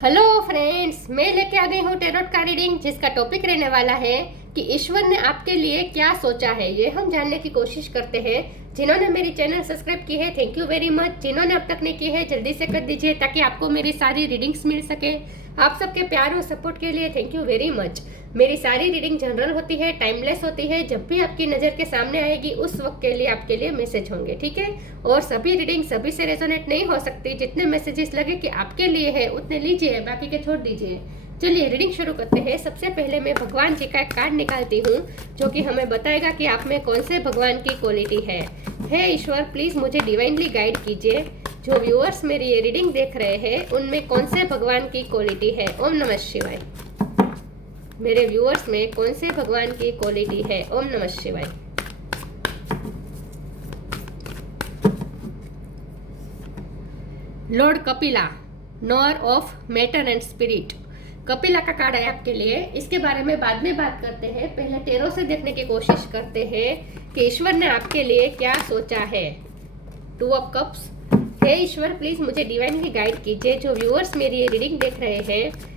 Hello friends, मैं लेके आ गई हूँ टेरोट का रीडिंग, जिसका टॉपिक रहने वाला है कि ईश्वर ने आपके लिए क्या सोचा है। ये हम जानने की कोशिश करते हैं। जिन्होंने मेरी चैनल सब्सक्राइब की है, थैंक यू वेरी मच। जिन्होंने अब तक नहीं की है, जल्दी से कर दीजिए ताकि आपको मेरी सारी रीडिंग्स मिल सके। आप सबके प्यार और सपोर्ट के लिए थैंक यू वेरी मच। मेरी सारी रीडिंग जनरल होती है, टाइमलेस होती है। जब भी आपकी नज़र के सामने आएगी उस वक्त के लिए आपके लिए मैसेज होंगे, ठीक है। और सभी रीडिंग सभी से रेजोनेट नहीं हो सकती। जितने मैसेजेस लगे कि आपके लिए है उतने लीजिए, बाकी के छोड़ दीजिए। चलिए रीडिंग शुरू करते हैं। सबसे पहले मैं भगवान जी का एक कार्ड निकालती हूँ जो कि हमें बताएगा कि आप में कौन से भगवान की क्वालिटी है। हे ईश्वर, प्लीज़ मुझे डिवाइनली गाइड कीजिए। जो व्यूअर्स मेरी ये रीडिंग देख रहे हैं उनमें कौन से भगवान की क्वालिटी है। ओम नमः शिवाय। मेरे व्यूअर्स में कौन से भगवान की क्वालिटी है। ओम नमः शिवाय। Lord Kapila, nor of matter and spirit. Kapila का कार्ड है आपके लिए। इसके बारे में बाद में बात करते हैं। पहले टेरो से देखने की कोशिश करते हैं कि ईश्वर ने आपके लिए क्या सोचा है। Two of cups. हे ईश्वर, प्लीज मुझे डिवाइनली गाइड कीजिए। जो व्यूअर्स मेरी ये रीडिंग देख रहे हैं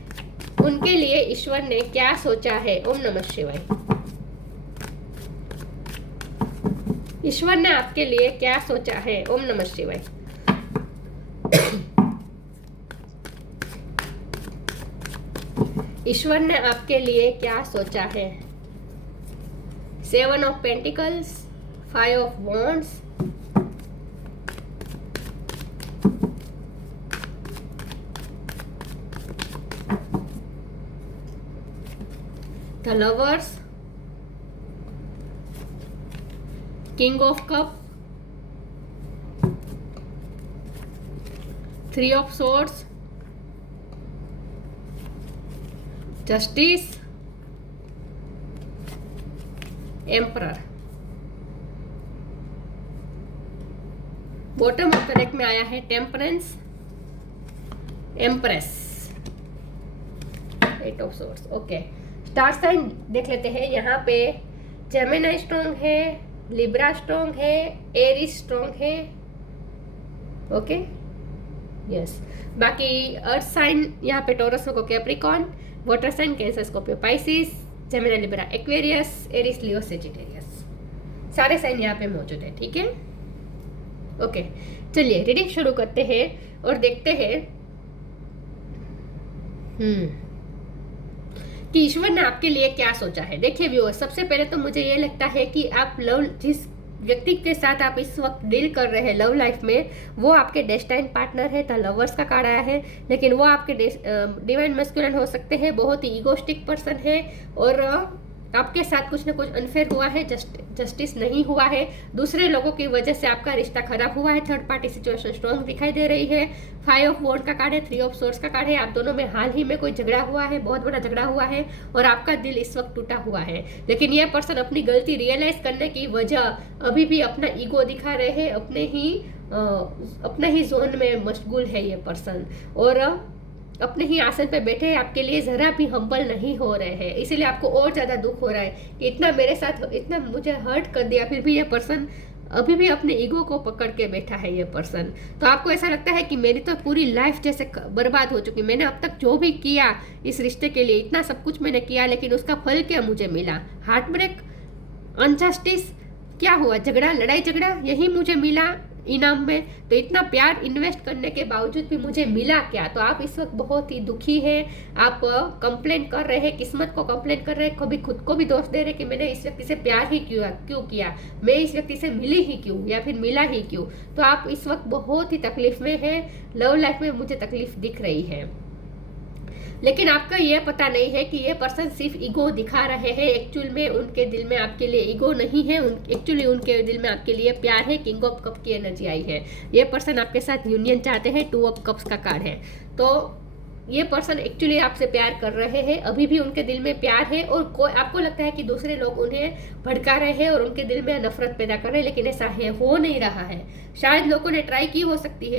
उनके लिए ईश्वर ने क्या सोचा है। ओम नमः शिवाय। ईश्वर ने आपके लिए क्या सोचा है। ओम नमः शिवाय। ईश्वर ने आपके लिए क्या सोचा है। 7 of pentacles, 5 of wands, the lovers, king of cup, 3 of swords, justice, emperor. Bottom of the deck में आया है temperance, empress, 8 of swords। Okay, star sign देख लेते हैं। यहाँ पे जेमिनी स्ट्रॉन्ग है, लिब्रा स्ट्रॉन्ग है, एरीज स्ट्रॉन्ग है। Okay, yes. बाकी अर्थ साइन यहाँ पे टॉरस को Capricorn, water sign Cancer Scorpio Pisces, Gemini Libra Aquarius, Aries Leo Sagittarius. सारे साइन यहाँ पे मौजूद है, ठीक है। ओके, चलिए रीडिंग शुरू करते हैं और देखते हैं कि ईश्वर ने आपके लिए क्या सोचा है। देखिए व्यूअर्स, सबसे पहले तो मुझे ये लगता है कि आप जिस व्यक्ति के साथ आप इस वक्त डील कर रहे हैं लव लाइफ में, वो आपके डेस्टाइन पार्टनर है। द लवर्स का कार्ड आया है, लेकिन वो आपके डिवाइन मैस्कुलिन हो सकते हैं। बहुत ही ईगोस्टिक पर्सन है और आपके साथ कुछ ना कुछ अनफेयर हुआ है, जस्टिस नहीं हुआ है। दूसरे लोगों की वजह से आपका रिश्ता खराब हुआ है। थर्ड पार्टी सिचुएशन स्ट्रॉन्ग दिखाई दे रही है। 5 ऑफ वॉन्ड का कार्ड है, 3 ऑफ सोर्स का कार्ड है। आप दोनों में हाल ही में कोई झगड़ा हुआ है, बहुत बड़ा झगड़ा हुआ है और आपका दिल इस वक्त टूटा हुआ है। लेकिन यह पर्सन अपनी गलती रियलाइज करने की वजह अभी भी अपना ईगो दिखा रहे हैं, अपने ही जोन में मशगूल है ये पर्सन और अपने ही आसन पे बैठे आपके लिए जरा भी हम्बल नहीं हो रहे हैं। इसीलिए आपको और ज़्यादा दुख हो रहा है कि इतना मेरे साथ इतना मुझे हर्ट कर दिया, फिर भी ये पर्सन अभी भी अपने ईगो को पकड़ के बैठा है ये पर्सन। तो आपको ऐसा लगता है कि मेरी तो पूरी लाइफ जैसे बर्बाद हो चुकी। मैंने अब तक जो भी किया इस रिश्ते के लिए, इतना सब कुछ मैंने किया, लेकिन उसका फल क्या मुझे मिला। हार्ट ब्रेक, अनजस्टिस, क्या हुआ, झगड़ा, लड़ाई झगड़ा, यही मुझे मिला इनाम में। तो इतना प्यार इन्वेस्ट करने के बावजूद भी मुझे मिला क्या। तो आप इस वक्त बहुत ही दुखी हैं। आप कंप्लेंट कर रहे हैं, किस्मत को कंप्लेंट कर रहे हैं, कभी खुद को भी दोष दे रहे हैं कि मैंने इस व्यक्ति से प्यार ही क्यों किया, मैं इस व्यक्ति से मिली ही क्यों या फिर मिला ही क्यों। तो आप इस वक्त बहुत ही तकलीफ में हैं। लव लाइफ में मुझे तकलीफ दिख रही है, लेकिन आपका यह पता नहीं है कि ये पर्सन सिर्फ ईगो दिखा रहे हैं। एक्चुअल में उनके दिल में आपके लिए ईगो नहीं है, एक्चुअली उनके दिल में आपके लिए प्यार है। किंग ऑफ कप की एनर्जी आई है। ये पर्सन आपके साथ यूनियन चाहते हैं। 2 ऑफ कप्स का कार्ड है। तो ये पर्सन एक्चुअली आपसे प्यार कर रहे हैं, अभी भी उनके दिल में प्यार है और आपको लगता है कि दूसरे लोग उन्हें भड़का रहे हैं और उनके दिल में नफरत पैदा कर रहे हैं, लेकिन ऐसा है, हो नहीं रहा है। शायद लोगों ने ट्राई की हो सकती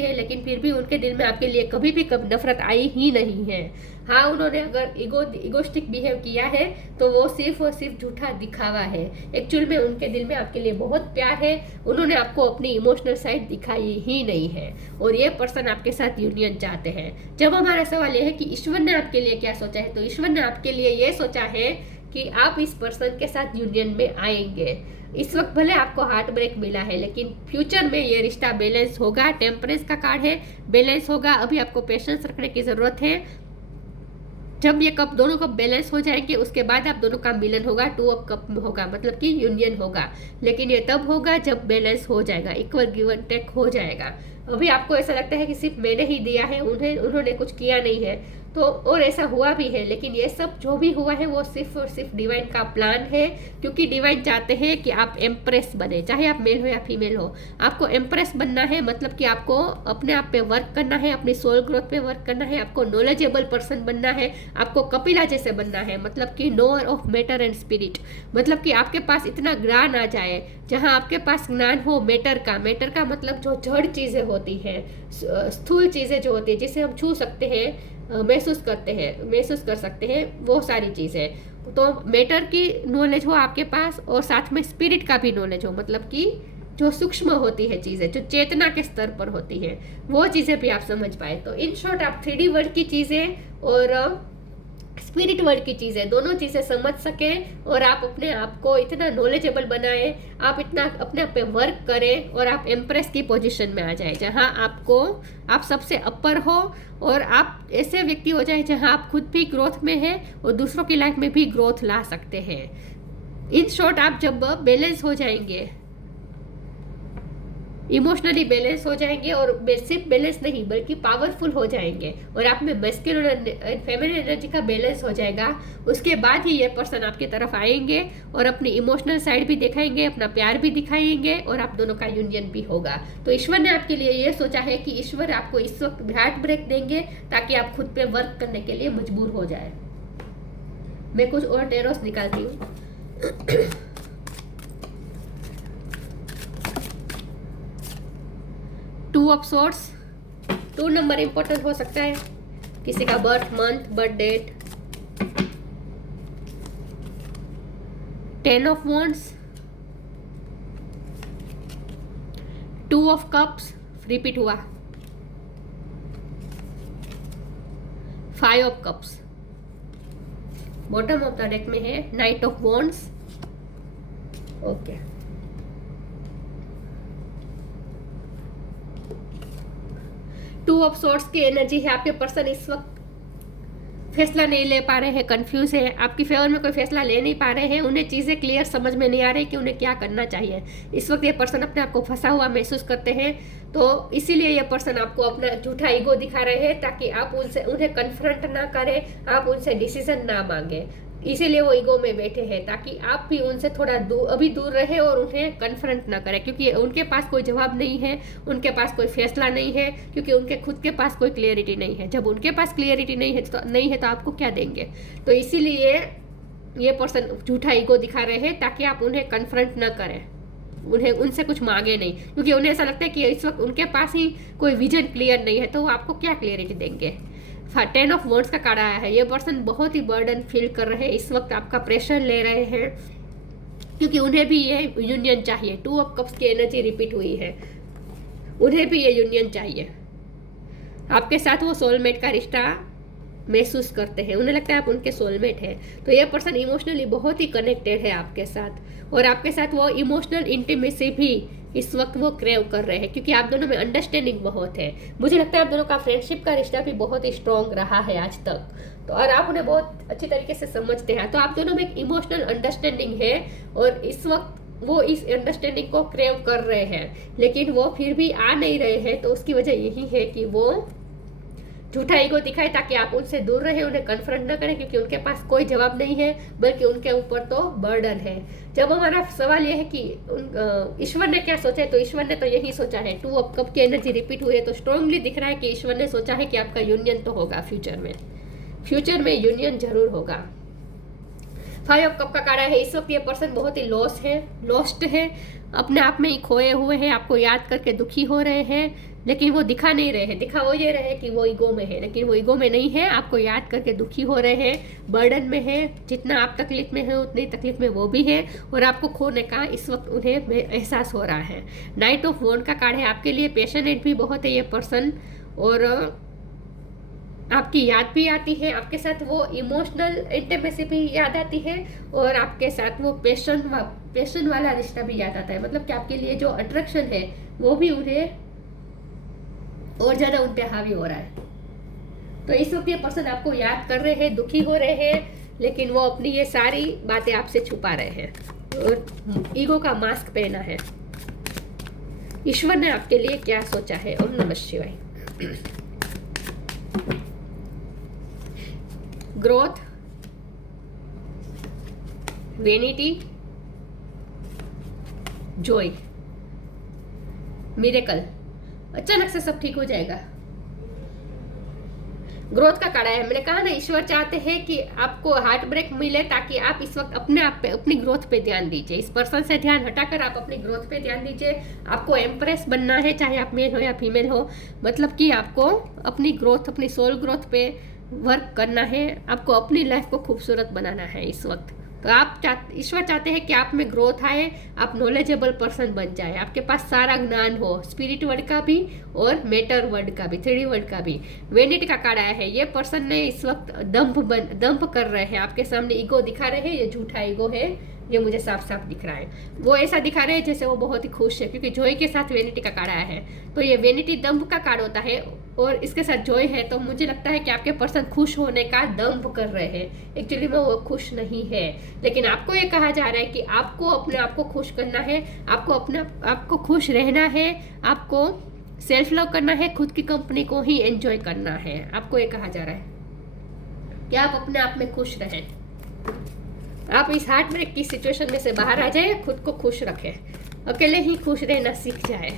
है, लेकिन फिर भी उनके दिल में आपके लिए कभी भी नफरत आई ही नहीं है। हाँ, उन्होंने अगर इगोस्टिक बिहेव किया है तो वो सिर्फ और सिर्फ झूठा दिखावा है। एक्चुअल में उनके दिल में आपके लिए बहुत प्यार है, उन्होंने आपको अपनी इमोशनल साइड दिखाई ही नहीं है और ये पर्सन आपके साथ यूनियन चाहते हैं। जब हमारा सवाल यह है कि ईश्वर ने आपके लिए क्या सोचा है, तो ईश्वर ने आपके लिए ये सोचा है कि आप इस पर्सन के साथ यूनियन में आएंगे। इस वक्त भले आपको हार्ट ब्रेक मिला है, लेकिन फ्यूचर में ये रिश्ता बैलेंस होगा। टेम्परेंस का कार्ड है, बैलेंस होगा। अभी आपको पेशेंस रखने की जरूरत है। जब ये कप दोनों कप बैलेंस हो जाएंगे उसके बाद आप दोनों का मिलन होगा, 2 ऑफ कप होगा, मतलब कि यूनियन होगा। लेकिन ये तब होगा जब बैलेंस हो जाएगा, इक्वल गिव एंड टेक हो जाएगा। अभी आपको ऐसा लगता है कि सिर्फ मैंने ही दिया है, उन्होंने कुछ किया नहीं है, तो और ऐसा हुआ भी है। लेकिन ये सब जो भी हुआ है वो सिर्फ और सिर्फ डिवाइन का प्लान है, क्योंकि डिवाइन चाहते हैं कि आप एम्प्रेस बने, चाहे आप मेल हो या फीमेल हो। आपको एम्प्रेस बनना है, मतलब कि आपको अपने आप पे वर्क करना है, अपनी सोल ग्रोथ पे वर्क करना है, आपको नॉलेजेबल पर्सन बनना है, आपको कपिला जैसे बनना है, मतलब कि knower of matter and spirit. मतलब कि आपके पास इतना ज्ञान आ जाए, जहाँ आपके पास ज्ञान हो मैटर का मतलब जो जड़ चीज़ें होती हैं, स्थूल चीज़ें जो होती है जिसे हम छू सकते हैं, महसूस कर सकते हैं, वो सारी चीज़ें। तो मैटर की नॉलेज हो आपके पास और साथ में स्पिरिट का भी नॉलेज हो, मतलब कि जो सूक्ष्म होती है चीज़ें, जो चेतना के स्तर पर होती है, वो चीज़ें भी आप समझ पाए। तो इन शॉर्ट आप 3D वर्ल्ड की चीज़ें और स्पिरिट वर्ल्ड की चीज़ें, दोनों चीज़ें समझ सकें और आप अपने आप को इतना नॉलेजेबल बनाएं, आप इतना अपने आप पे वर्क करें और आप एम्प्रेस की पोजीशन में आ जाए, जहां आप सबसे अपर हो और आप ऐसे व्यक्ति हो जाए जहां आप खुद भी ग्रोथ में हैं और दूसरों की लाइफ में भी ग्रोथ ला सकते हैं। इन शॉर्ट आप जब बैलेंस हो जाएंगे, इमोशनली बैलेंस हो जाएंगे और सिर्फ बैलेंस नहीं बल्कि पावरफुल हो जाएंगे और आप में मैस्कुलिन और फेमिनिन एनर्जी का बैलेंस हो जाएगा, उसके बाद ही ये पर्सन आपकी तरफ आएंगे और अपनी इमोशनल साइड भी दिखाएंगे, अपना प्यार भी दिखाएंगे और आप दोनों का यूनियन भी होगा। तो ईश्वर ने आपके लिए ये सोचा है कि ईश्वर आपको इस वक्त हार्ट ब्रेक देंगे ताकि आप खुद पे वर्क करने के लिए मजबूर हो जाए। मैं कुछ और टेरोस निकालती हूँ। 2 ऑफ सोर्ट्स, 2 नंबर इंपॉर्टेंट हो सकता है, किसी का birth month, birth date. 10 of wands, 2 of cups, repeat हुआ, 5 of cups. Bottom of the deck में है knight of wands. Okay, two of swords की एनर्जी है। आपके पर्सन इस वक्त फैसला नहीं ले पा रहे हैं, कंफ्यूज है, आपकी फेवर में कोई फैसला ले नहीं पा रहे हैं, उन्हें चीज़ें क्लियर समझ में नहीं आ रही कि उन्हें क्या करना चाहिए। इस वक्त ये पर्सन अपने आप को फंसा हुआ महसूस करते हैं, तो इसीलिए ये पर्सन आपको अपना झूठा ईगो दिखा रहे हैं ताकि आप उन्हें कन्फ्रंट ना करें, आप उनसे डिसीजन ना मांगे। इसीलिए वो ईगो में बैठे हैं ताकि आप भी उनसे थोड़ा अभी दूर रहे और उन्हें कन्फ्रंट ना करें, क्योंकि उनके पास कोई जवाब नहीं है, उनके पास कोई फैसला नहीं है, क्योंकि उनके खुद के पास कोई क्लियरिटी नहीं है। जब उनके पास क्लियरिटी नहीं है तो आपको क्या देंगे। तो इसीलिए ये पर्सन झूठा ईगो दिखा रहे हैं ताकि आप उन्हें कन्फ्रंट ना करें, उनसे कुछ मांगे नहीं, क्योंकि उन्हें ऐसा लगता है कि इस वक्त उनके पास ही कोई विजन क्लियर नहीं है, तो वो आपको क्या क्लियरिटी देंगे। 10 ऑफ वॉन्ड्स का कार्ड आया है। ये पर्सन बहुत ही बर्डन फील कर रहे हैं, इस वक्त आपका प्रेशर ले रहे हैं क्योंकि उन्हें भी ये यूनियन चाहिए। 2 ऑफ कप्स की एनर्जी रिपीट हुई है, उन्हें भी ये यूनियन चाहिए। आपके साथ वो सोलमेट का रिश्ता महसूस करते हैं, उन्हें लगता है आप उनके सोलमेट हैं। तो ये पर्सन इमोशनली बहुत ही कनेक्टेड है आपके साथ और आपके साथ वो इमोशनल इंटीमेसी भी इस वक्त वो क्रेव कर रहे हैं, क्योंकि आप दोनों में अंडरस्टैंडिंग बहुत है। मुझे लगता है आप दोनों का फ्रेंडशिप का रिश्ता भी बहुत ही स्ट्रॉन्ग रहा है आज तक, तो और आप उन्हें बहुत अच्छी तरीके से समझते हैं। तो आप दोनों में एक इमोशनल अंडरस्टैंडिंग है और इस वक्त वो इस अंडरस्टैंडिंग को क्रेव कर रहे हैं, लेकिन वो फिर भी आ नहीं रहे हैं। तो उसकी वजह यही है कि वो झूठा ईगो दिखाए ताकि आप उनसे दूर रहे, उन्हें कन्फ्रंट न करें, क्योंकि उनके पास कोई जवाब नहीं है, बल्कि उनके ऊपर तो बर्डन है। जब हमारा सवाल यह है कि ईश्वर ने क्या सोचा है, तो ईश्वर ने तो यही सोचा है। 2 ऑफ कप की एनर्जी रिपीट हुई है, तो स्ट्रांगली दिख रहा है कि ईश्वर ने सोचा है कि आपका यूनियन तो होगा फ्यूचर में यूनियन जरूर होगा। 5 ऑफ कप का कार्ड है। इस वक्त ये पर्सन बहुत ही लॉस्ट है, अपने आप में ही खोए हुए हैं, आपको याद करके दुखी हो रहे हैं, लेकिन वो दिखा नहीं रहे हैं। दिखा वो ये रहे हैं कि वो ईगो में है, लेकिन वो ईगो में नहीं है, आपको याद करके दुखी हो रहे हैं, बर्डन में है। जितना आप तकलीफ में है उतनी तकलीफ में वो भी है, और आपको खोने का इस वक्त उन्हें एहसास हो रहा है। नाइट ऑफ वॉन्ड का कार्ड है आपके लिए। पैशनेट भी बहुत है ये पर्सन, और आपकी याद भी आती है, आपके साथ वो इमोशनल इंटीमेसी भी याद आती है, और आपके साथ वो पैशन वाला रिश्ता भी याद आता है। मतलब कि आपके लिए जो अट्रैक्शन है वो भी उन्हें और ज़्यादा उन पे हावी हो रहा है। तो इस वक्त ये पर्सन आपको याद कर रहे हैं, दुखी हो रहे हैं, लेकिन वो अपनी ये सारी बातें आपसे छुपा रहे हैं और ईगो का मास्क पहना है। ईश्वर ने आपके लिए क्या सोचा है? ओम नमः शिवाय। Growth, vanity, Joy, miracle. अचानक से सब ठीक हो जाएगा। ग्रोथ का कार्ड है। मैंने कहा ना, ईश्वर चाहते हैं कि आपको हार्ट ब्रेक मिले ताकि आप इस वक्त अपने आप पे, अपनी ग्रोथ पे ध्यान दीजिए। इस पर्सन से ध्यान हटाकर आप अपनी ग्रोथ पे ध्यान दीजिए। आपको एम्प्रेस बनना है, चाहे आप मेल हो या फीमेल हो। मतलब कि आपको अपनी ग्रोथ, अपनी सोल ग्रोथ पे वर्क करना है। आपको अपनी लाइफ को खूबसूरत बनाना है इस वक्त। तो ईश्वर चाहते हैं कि आप में ग्रोथ आए, आप नॉलेजेबल पर्सन बन जाए, आपके पास सारा ज्ञान हो, स्पिरिट वर्ल्ड का भी और मैटर वर्ल्ड का भी, 3D वर्ल्ड का भी। वेनिटी का कार्ड आया है। ये पर्सन ने इस वक्त दंभ कर रहे हैं, आपके सामने ईगो दिखा रहे हैं। ये झूठा ईगो है, ये मुझे साफ साफ दिख रहा है। वो ऐसा दिखा रहे हैं जैसे वो बहुत ही खुश है, क्योंकि जॉय के साथ वेनिटी का कार्ड आया है। तो ये वेनिटी दंभ का कार्ड होता है, और इसके साथ जॉय है। तो मुझे लगता है कि आपके पर्सन खुश होने का दंभ कर रहे हैं। एक्चुअली में वो खुश नहीं है, लेकिन आपको ये कहा जा रहा है कि आपको अपने आप को खुश करना है, आपको खुश रहना है, आपको सेल्फ लव करना है, खुद की कंपनी को ही एंजॉय करना है। आपको ये कहा जा रहा है कि आप अपने आप में खुश रहें। आप इस हार्ट ब्रेक की सिचुएशन में से बाहर आ जाए, खुद को खुश रखें, अकेले ही खुश रहना सीख जाए।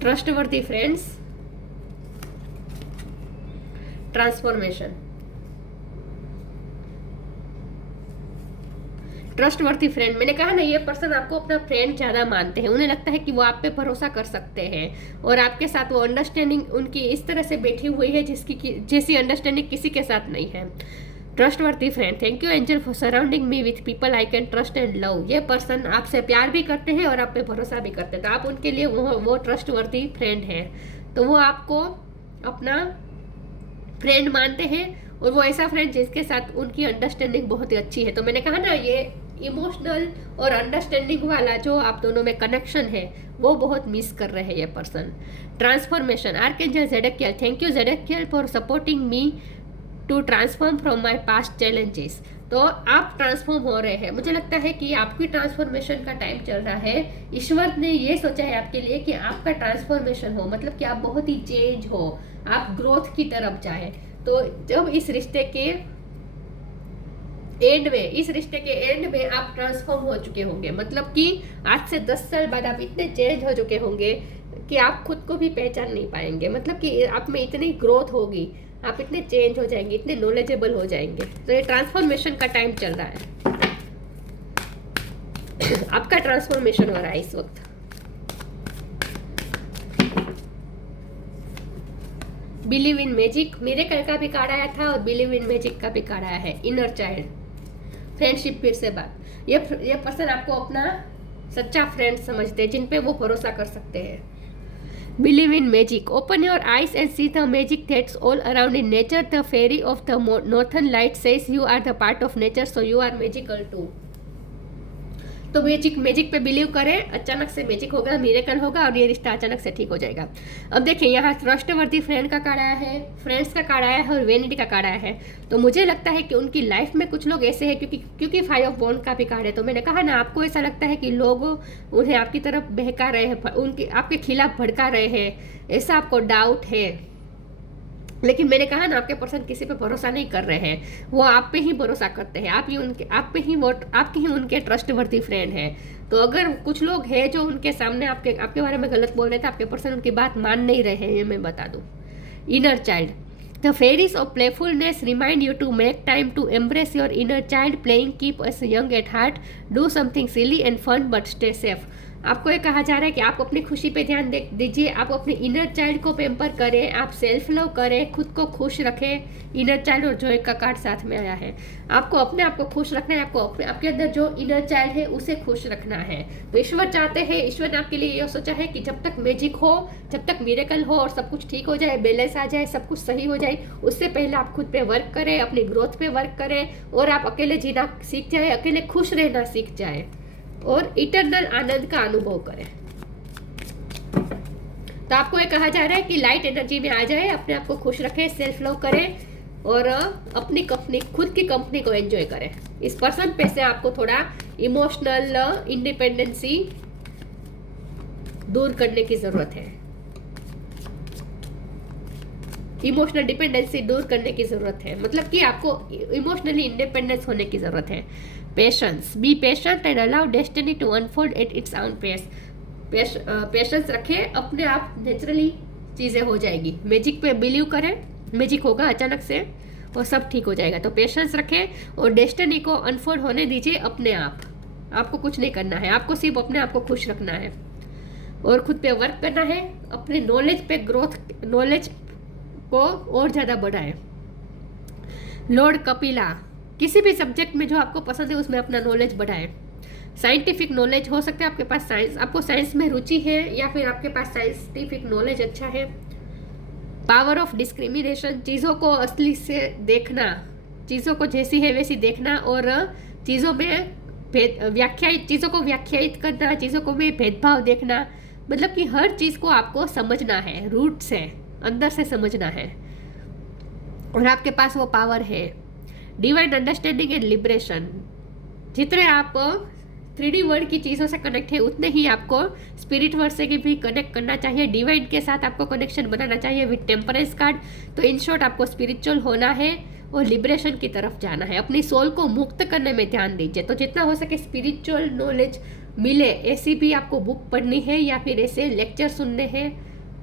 Trustworthy friends, transformation. Trustworthy friend, मैंने कहा ना, ये पर्सन आपको अपना फ्रेंड ज़्यादा मानते हैं। उन्हें लगता है कि वो आप पे भरोसा कर सकते हैं, और आपके साथ वो अंडरस्टैंडिंग उनकी इस तरह से बैठी हुई है जैसी अंडरस्टैंडिंग किसी के साथ नहीं है। Trustworthy friend, thank you angel for surrounding me with people I can trust and love. ये पर्सन आपसे प्यार भी करते हैं और आप पे भरोसा भी करते हैं, तो आप उनके लिए वो ट्रस्टवर्थी फ्रेंड है। तो वो आपको अपना फ्रेंड मानते हैं, और वो ऐसा फ्रेंड जिसके साथ उनकी अंडरस्टैंडिंग बहुत ही अच्छी है। तो मैंने कहा ना, ये इमोशनल और अंडरस्टैंडिंग वाला जो आप दोनों में कनेक्शन है वो बहुत मिस कर रहे हैं ये person. Transformation, archangel Zadkiel, thank you Zadkiel for supporting me to transform from my past challenges. तो आप ट्रांसफॉर्म हो रहे हैं। मुझे लगता है कि आपकी ट्रांसफॉर्मेशन का टाइम चल रहा है। ईश्वर ने ये सोचा है आपके लिए कि आपका ट्रांसफॉर्मेशन हो, मतलब कि आप बहुत ही चेंज हो, आप ग्रोथ की तरफ जाए। तो जब इस रिश्ते के एंड में आप ट्रांसफॉर्म हो चुके होंगे, मतलब कि आज से 10 साल बाद आप इतने चेंज हो चुके होंगे कि आप खुद को भी पहचान नहीं पाएंगे। मतलब कि आप में इतनी ग्रोथ होगी, आप इतने चेंज हो जाएंगे, इतने नॉलेजेबल हो जाएंगे। तो ये ट्रांसफॉर्मेशन का टाइम चल रहा है। आपका ट्रांसफॉर्मेशन हो रहा है इस वक्त। बिलीव इन मैजिक, मिरेकल का भी कार्ड आया था और बिलीव इन मैजिक का भी कार्ड आया है। इनर चाइल्ड, फ्रेंडशिप, फिर से बात। ये पर्सन आपको अपना सच्चा फ्रेंड समझते हैं, जिन पे वो भरोसा कर सकते हैं। Believe in magic, open your eyes and see the magic that's all around in nature. The fairy of the northern light says you are the part of nature, so you are magical too. तो magic पे believe करें, अचानक से magic होगा, miracle होगा, और ये रिश्ता अचानक से ठीक हो जाएगा। अब देखिए, यहाँ ट्रस्टवर्दी फ्रेंड का कार्ड आया है, फ्रेंड्स का कार्ड आया है, और वेनिटी का कार्ड आया है। तो मुझे लगता है कि उनकी लाइफ में कुछ लोग ऐसे हैं, क्योंकि 5 ऑफ वॉन्ड का भी कार्ड है। तो मैंने कहा ना, आपको ऐसा लगता है कि लोग उन्हें आपकी तरफ बहका रहे हैं, आपके खिलाफ भड़का रहे हैं, ऐसा आपको डाउट है। लेकिन मैंने कहा ना, आपके पर्सन किसी पे भरोसा नहीं कर रहे हैं, वो आप पे ही भरोसा करते हैं। आपके ही उनके ट्रस्टवर्दी फ्रेंड हैं। तो अगर कुछ लोग हैं जो उनके सामने आपके बारे में गलत बोल रहे थे, आपके पर्सन उनकी बात मान नहीं रहे हैं, ये मैं बता दूं। Inner child, The fairies of playfulness remind you to make time to embrace your inner child, playing keep us young at heart, do something silly and fun but stay safe. आपको ये कहा जा रहा है कि आप अपनी खुशी पे ध्यान दीजिए, आप अपने इनर चाइल्ड को पेम्पर करें, आप सेल्फ लव करें, खुद को खुश रखें। इनर चाइल्ड और जॉय का कार्ड साथ में आया है। आपको अपने आप को खुश रखना है, आपको आपके अंदर जो इनर चाइल्ड है उसे खुश रखना है। तो ईश्वर चाहते हैं, ईश्वर ने आपके लिए ये सोचा है कि जब तक मैजिक हो, जब तक मिरेकल हो और सब कुछ ठीक हो जाए, बैलेंस आ जाए, सब कुछ सही हो जाए, उससे पहले आप खुद पे वर्क करें, अपनी ग्रोथ पे वर्क करें और आप अकेले जीना सीख जाए, अकेले खुश रहना सीख जाए और इटरनल आनंद का अनुभव करें। तो आपको ये कहा जा रहा है कि लाइट एनर्जी में आ जाए, अपने आप को खुश रखें, सेल्फ लव करें और अपनी कंपनी, खुद की कंपनी को एंजॉय करें। इस पर्सन पे से आपको थोड़ा इमोशनल इंडिपेंडेंसी दूर करने की जरूरत है, इमोशनल डिपेंडेंसी दूर करने की जरूरत है, मतलब कि आपको इमोशनली इंडिपेंडेंस होने की जरूरत है। Patience, be patient and allow destiny to unfold at its own pace. Patience रखें, अपने आप नेचुरली चीज़ें हो जाएगी। मैजिक पे बिलीव करें, मैजिक होगा अचानक से और सब ठीक हो जाएगा। तो पेशेंस रखें और डेस्टिनी को अनफोल्ड होने दीजिए अपने आप। आपको कुछ नहीं करना है, आपको सिर्फ अपने आप को खुश रखना है और खुद पे वर्क करना है। अपने नॉलेज पे ग्रोथ, नॉलेज को और ज़्यादा बढ़ाएं। लॉर्ड कपिला, किसी भी सब्जेक्ट में जो आपको पसंद है उसमें अपना नॉलेज बढ़ाएं। साइंटिफिक नॉलेज हो सकता है आपके पास, साइंस, आपको साइंस में रुचि है या फिर आपके पास साइंटिफिक नॉलेज अच्छा है। पावर ऑफ डिस्क्रिमिनेशन, चीज़ों को असली से देखना, चीज़ों को जैसी है वैसी देखना और चीज़ों में चीज़ों को व्याख्यायित करना, चीज़ों को में भेदभाव देखना, मतलब कि हर चीज़ को आपको समझना है, रूट से, अंदर से समझना है और आपके पास वो पावर है। डिवाइन अंडरस्टैंडिंग एंड लिबरेशन, जितने आप 3D वर्ल्ड की चीज़ों से कनेक्ट है उतने ही आपको स्पिरिट वर्ल्ड से भी कनेक्ट करना चाहिए, डिवाइन के साथ आपको कनेक्शन बनाना चाहिए विद टेम्परेंस कार्ड। तो इन शॉर्ट आपको स्पिरिचुअल होना है और लिबरेशन की तरफ जाना है, अपनी सोल को मुक्त करने में ध्यान दीजिए। तो जितना हो सके स्पिरिचुअल नॉलेज मिले ऐसी भी आपको बुक पढ़नी है या फिर ऐसे लेक्चर सुनने हैं।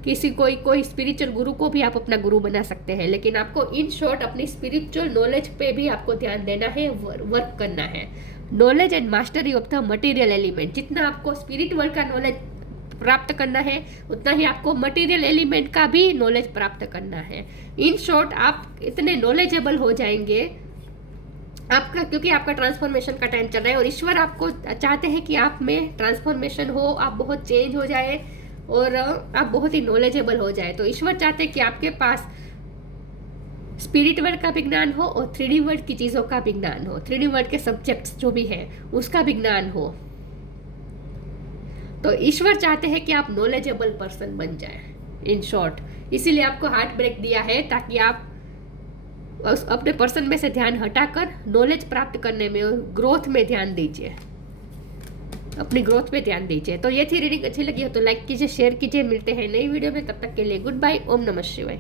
किसी कोई स्पिरिचुअल गुरु को भी आप अपना गुरु बना सकते हैं, लेकिन आपको इन शॉर्ट अपनी स्पिरिचुअल नॉलेज पे भी आपको ध्यान देना है, वर्क करना है। Knowledge and mastery of the material element, जितना आपको स्पिरिट वर्ल्ड का नॉलेज प्राप्त करना है उतना ही आपको मटेरियल एलिमेंट का भी नॉलेज प्राप्त करना है। इन शॉर्ट आप इतने नॉलेजेबल हो जाएंगे आपका, क्योंकि आपका ट्रांसफॉर्मेशन का टाइम चल रहा है और ईश्वर आपको चाहते हैं कि आप में ट्रांसफॉर्मेशन हो, आप बहुत चेंज हो जाए और आप बहुत ही नॉलेजेबल हो जाए। तो ईश्वर चाहते हैं कि आपके पास स्पिरिट वर्ल्ड का भी ज्ञान हो और 3D वर्ल्ड की चीज़ों का भी ज्ञान हो, 3D वर्ल्ड के सब्जेक्ट्स जो भी है उसका भी ज्ञान हो। तो ईश्वर चाहते हैं कि आप नॉलेजेबल पर्सन बन जाए इन शॉर्ट, इसीलिए आपको हार्ट ब्रेक दिया है ताकि आप अपने पर्सन में से ध्यान हटाकर नॉलेज प्राप्त करने में और ग्रोथ में ध्यान दीजिए, अपनी ग्रोथ पे ध्यान दीजिए। तो ये थी रीडिंग, अच्छी लगी हो तो लाइक कीजिए, शेयर कीजिए। मिलते हैं नई वीडियो में, तब तक के लिए गुड बाय। ओम नमः शिवाय।